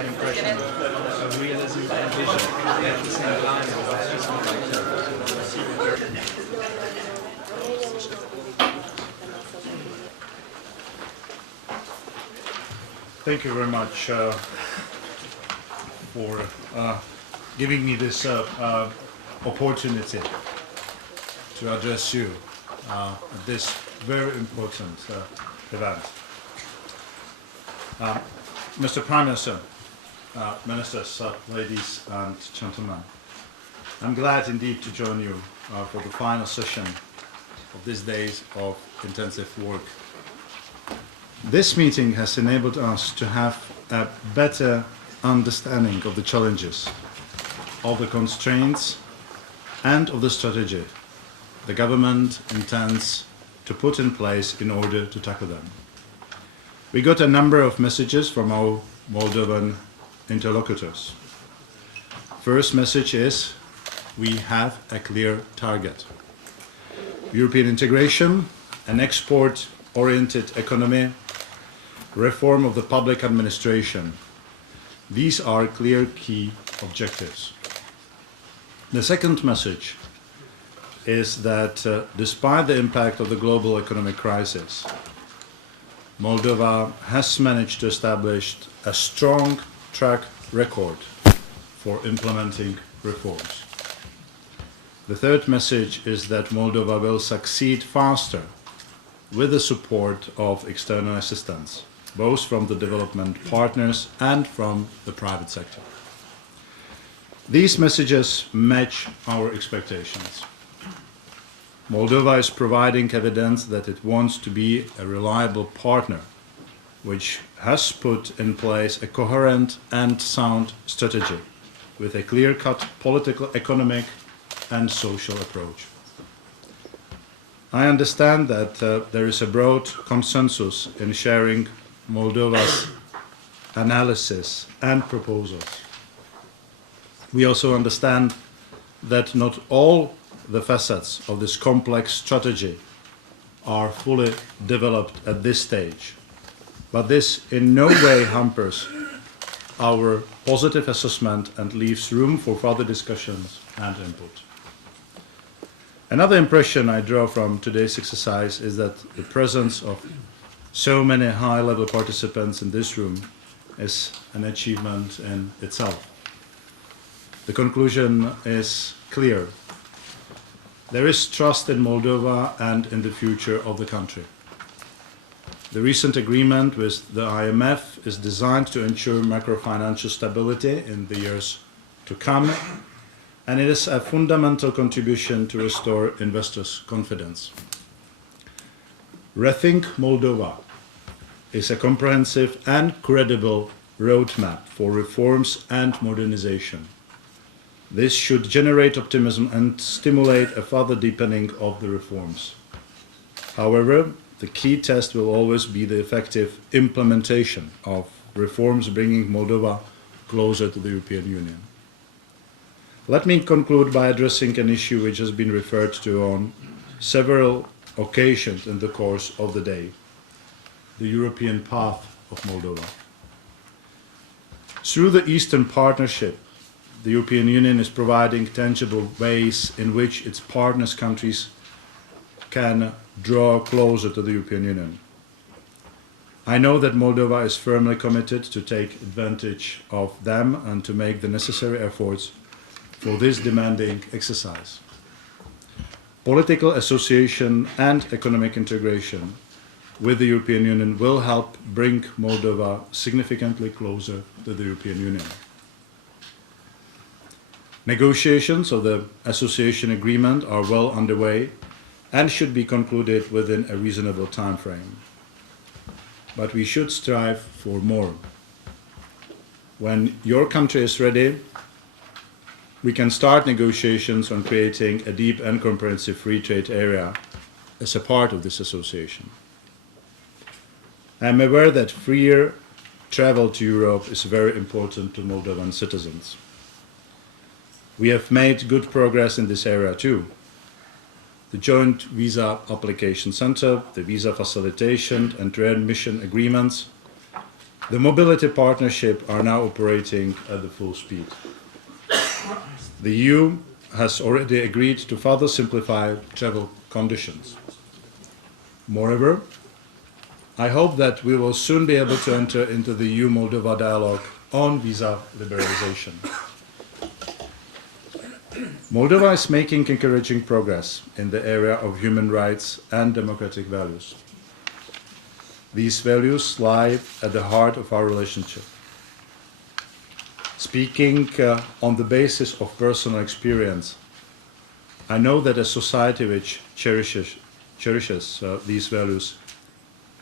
slight impression of realism and vision at the same time. Thank you very much for giving me this opportunity to address you at this very important event. Mr. Prime Minister, Ministers, ladies and gentlemen, I'm glad indeed to join you for the final session of these days of intensive work. This meeting has enabled us to have a better understanding of the challenges, of the constraints, and of the strategy the government intends to put in place in order to tackle them. We got a number of messages from our Moldovan interlocutors. First message is, we have a clear target. European integration, an export-oriented economy, reform of the public administration. These are clear key objectives. The second message is that despite the impact of the global economic crisis, Moldova has managed to establish a strong track record for implementing reforms. The third message is that Moldova will succeed faster with the support of external assistance, both from the development partners and from the private sector. These messages match our expectations. Moldova is providing evidence that it wants to be a reliable partner, which has put in place a coherent and sound strategy with a clear-cut political, economic, and social approach. I understand that there is a broad consensus in sharing Moldova's analysis and proposals. We also understand that not all the facets of this complex strategy are fully developed at this stage, but this in no way hampers our positive assessment and leaves room for further discussions and input. Another impression I draw from today's exercise is that the presence of so many high-level participants in this room is an achievement in itself. The conclusion is clear. There is trust in Moldova and in the future of the country. The recent agreement with the IMF is designed to ensure macro-financial stability in the years to come, and it is a fundamental contribution to restore investors' confidence. Rethink Moldova is a comprehensive and credible roadmap for reforms and modernization. This should generate optimism and stimulate a further deepening of the reforms. However, the key test will always be the effective implementation of reforms bringing Moldova closer to the European Union. Let me conclude by addressing an issue which has been referred to on several occasions in the course of the day: the European path of Moldova. Through the Eastern Partnership, the European Union is providing tangible ways in which its partners countries can draw closer to the European Union. I know that Moldova is firmly committed to take advantage of them and to make the necessary efforts for this demanding exercise. Political association and economic integration with the European Union will help bring Moldova significantly closer to the European Union. Negotiations of the association agreement are well underway and should be concluded within a reasonable time frame. But we should strive for more. When your country is ready, we can start negotiations on creating a deep and comprehensive free trade area as a part of this association. I am aware that freer travel to Europe is very important to Moldovan citizens. We have made good progress in this area too. The Joint Visa Application Center, the visa facilitation and readmission agreements The Mobility Partnership are now operating at the full speed. The EU has already agreed to further simplify travel conditions. Moreover, I hope that we will soon be able to enter into the EU-Moldova dialogue on visa liberalization. Moldova is making encouraging progress in the area of human rights and democratic values. These values lie at the heart of our relationship. Speaking on the basis of personal experience, I know that a society which cherishes these values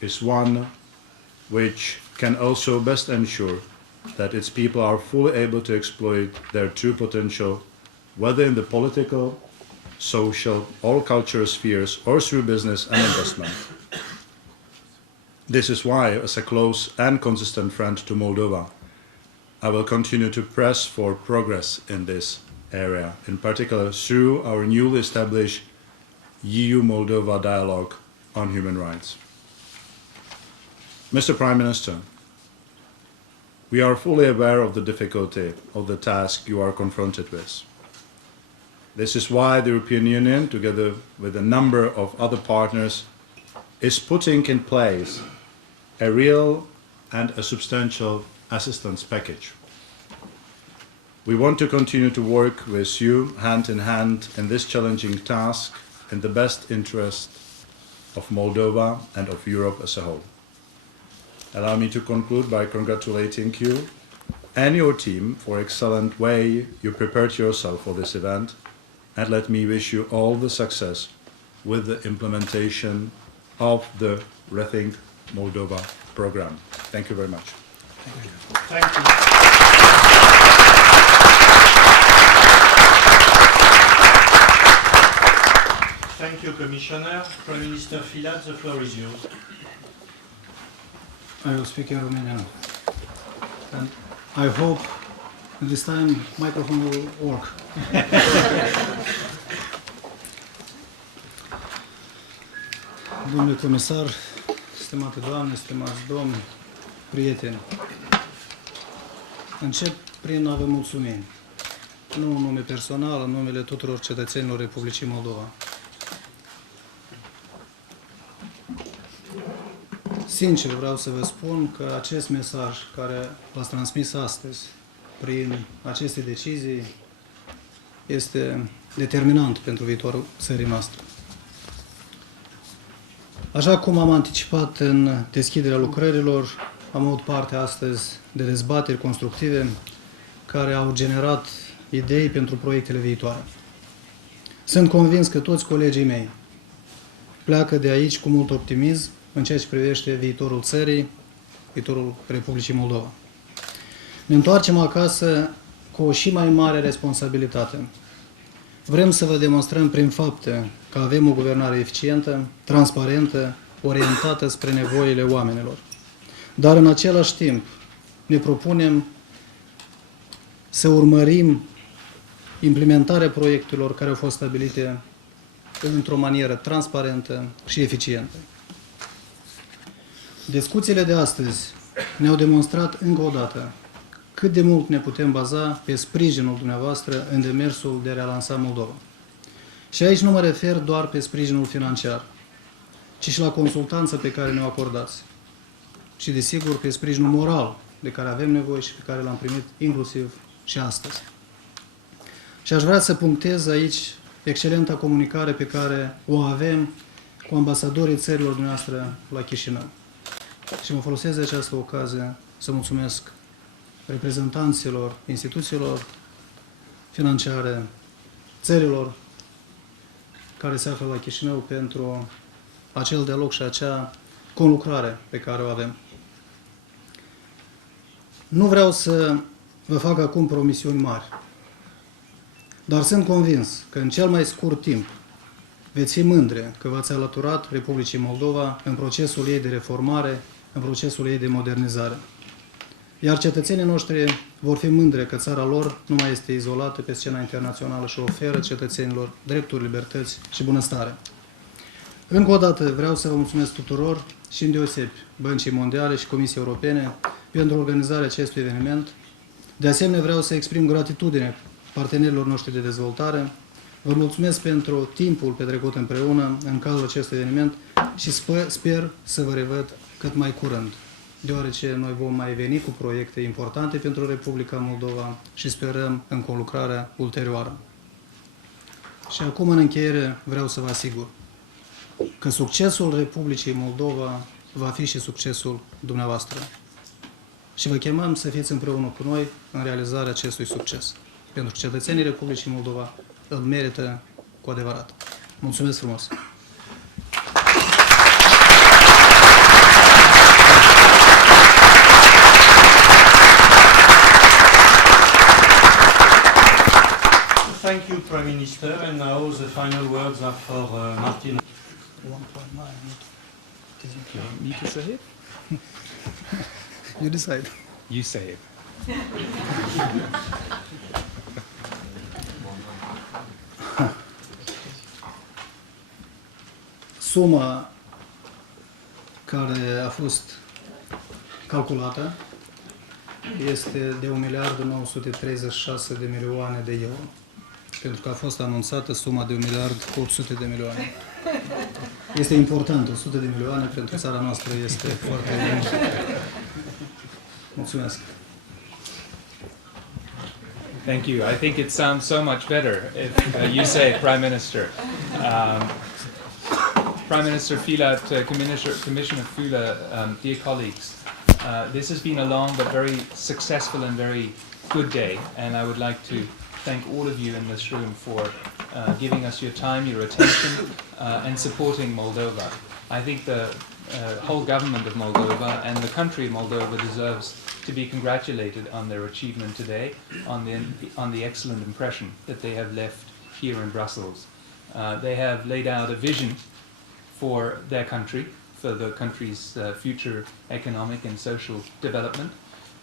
is one which can also best ensure that its people are fully able to exploit their true potential, whether in the political, social, or cultural spheres, or through business and investment. This is why, as a close and consistent friend to Moldova, I will continue to press for progress in this area, in particular through our newly established EU-Moldova dialogue on human rights. Mr. Prime Minister, we are fully aware of the difficulty of the task you are confronted with. This is why the European Union, together with a number of other partners, is putting in place a real and a substantial assistance package. We want to continue to work with you hand in hand in this challenging task in the best interest of Moldova and of Europe as a whole. Allow me to conclude by congratulating you and your team for the excellent way you prepared yourself for this event, and let me wish you all the success with the implementation of the Rethink Moldova program. Thank you very much. Thank you. Thank you, Commissioner. Prime Minister Filat, the floor is yours. I will speak in Romanian. And I hope this time microphone will work. Domnule comisar, stimate doamne, stimați domni, prieteni, încep prin a vă mulțumi, nu în nume personal, în numele tuturor cetățenilor Republicii Moldova. Sincer vreau să vă spun că acest mesaj care v-ați transmis astăzi prin aceste decizii este determinant pentru viitorul țării noastre. Așa cum am anticipat în deschiderea lucrărilor, am avut parte astăzi de dezbateri constructive care au generat idei pentru proiectele viitoare. Sunt convins că toți colegii mei pleacă de aici cu mult optimism în ceea ce privește viitorul țării, viitorul Republicii Moldova. Ne întoarcem acasă cu o și mai mare responsabilitate. Vrem să vă demonstrăm prin fapte că avem o guvernare eficientă, transparentă, orientată spre nevoile oamenilor. Dar în același timp ne propunem să urmărim implementarea proiectelor care au fost stabilite într-o manieră transparentă și eficientă. Discuțiile de astăzi ne-au demonstrat încă o dată cât de mult ne putem baza pe sprijinul dumneavoastră în demersul de a relansa Moldova. Și aici nu mă refer doar pe sprijinul financiar, ci și la consultanța pe care ne-o acordați. Și, desigur, pe sprijinul moral de care avem nevoie și pe care l-am primit inclusiv și astăzi. Și aș vrea să punctez aici excelenta comunicare pe care o avem cu ambasadorii țărilor dumneavoastră la Chișinău. Și mă folosesc de această ocazie să mulțumesc reprezentanților instituțiilor financiare, țărilor care se află la Chișinău pentru acel dialog și acea conlucrare pe care o avem. Nu vreau să vă fac acum promisiuni mari, dar sunt convins că în cel mai scurt timp veți fi mândre că v-ați alăturat Republicii Moldova în procesul ei de reformare, în procesul ei de modernizare. Iar cetățenii noștri vor fi mândre că țara lor nu mai este izolată pe scena internațională și oferă cetățenilor drepturi, libertăți și bunăstare. Încă o dată vreau să vă mulțumesc tuturor și îndeosebi Băncii Mondiale și Comisiei Europene pentru organizarea acestui eveniment. De asemenea, vreau să exprim gratitudine partenerilor noștri de dezvoltare. Vă mulțumesc pentru timpul petrecut împreună în cadrul acestui eveniment și sper să vă revăd cât mai curând, deoarece noi vom mai veni cu proiecte importante pentru Republica Moldova și sperăm în conlucrarea ulterioară. Și acum, în încheiere, vreau să vă asigur că succesul Republicii Moldova va fi și succesul dumneavoastră. Și vă chemăm să fiți împreună cu noi în realizarea acestui succes. Pentru că cetățenii Republicii Moldova îl merită cu adevărat. Mulțumesc frumos! Thank you, Prime Minister. And now the final words are for Martin. Need to say it? You decide. You say it. Suma care a fost calculată este de 1.936 de milioane de euro, pentru că a fost anunțată suma de 1.800 de milioane. Este important, 100 de milioane pentru țara noastră este foarte mult. Mulțumesc. Thank you. I think it sounds so much better if you say Prime Minister. Prime Minister Filat, Commissioner Fula, dear colleagues, this has been a long but very successful and very good day, and I would like to thank all of you in this room for giving us your time, your attention, and supporting Moldova. I think the whole government of Moldova and the country of Moldova deserves to be congratulated on their achievement today, on the excellent impression that they have left here in Brussels. They have laid out a vision for their country, for the country's future economic and social development,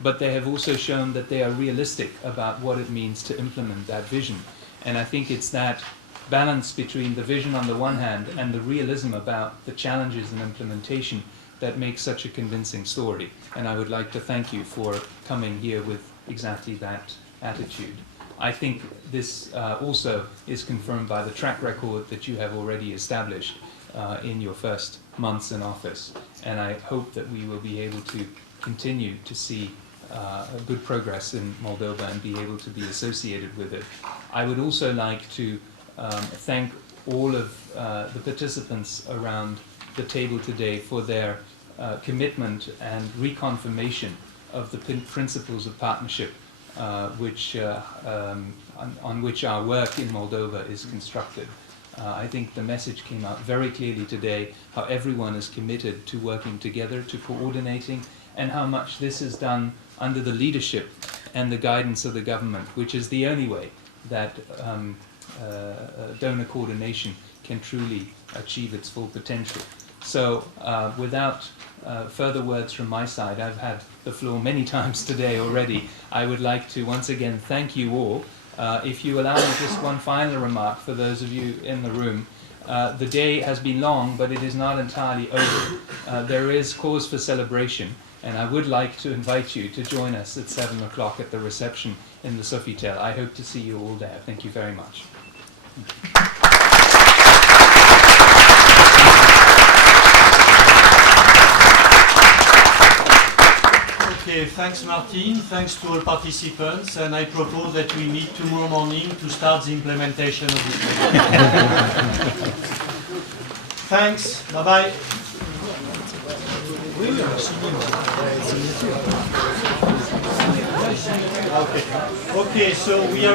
but they have also shown that they are realistic about what it means to implement that vision. And I think it's that balance between the vision on the one hand and the realism about the challenges in implementation that makes such a convincing story. And I would like to thank you for coming here with exactly that attitude. I think this also is confirmed by the track record that you have already established in your first months in office. And I hope that we will be able to continue to see good progress in Moldova and be able to be associated with it. I would also like to thank all of the participants around the table today for their commitment and reconfirmation of the principles of partnership on which our work in Moldova is constructed. I think the message came out very clearly today, how everyone is committed to working together, to coordinating, and how much this is done under the leadership and the guidance of the government, which is the only way that donor coordination can truly achieve its full potential. So without further words from my side, I've had the floor many times today already. I would like to once again thank you all. If you allow me just one final remark for those of you in the room. The day has been long, but it is not entirely over. There is cause for celebration, and I would like to invite you to join us at 7 o'clock at the reception in the Sofitel. I hope to see you all there. Thank you very much. Okay, thanks Martin, thanks to all participants, and I propose that we meet tomorrow morning to start the implementation of this plan. Thanks, bye-bye. Okay, so we are